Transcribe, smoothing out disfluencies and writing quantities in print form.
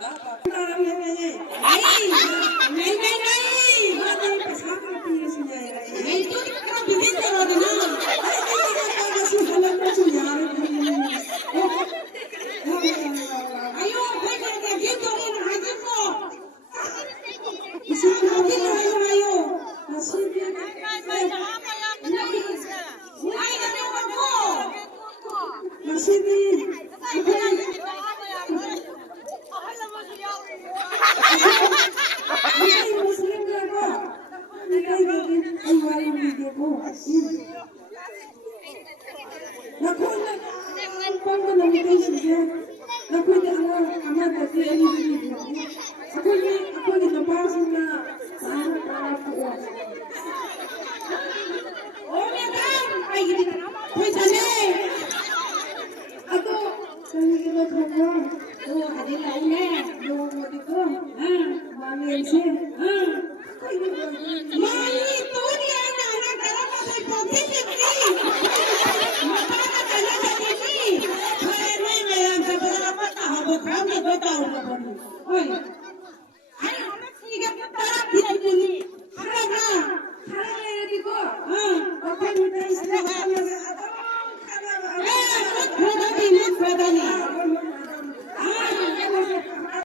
नहीं नहीं नहीं नहीं तो क्या बिल्डिंग करा देना ayo भाई करके गिर तो नहीं ना हाजिर को इसी को ayo masih dia masih dia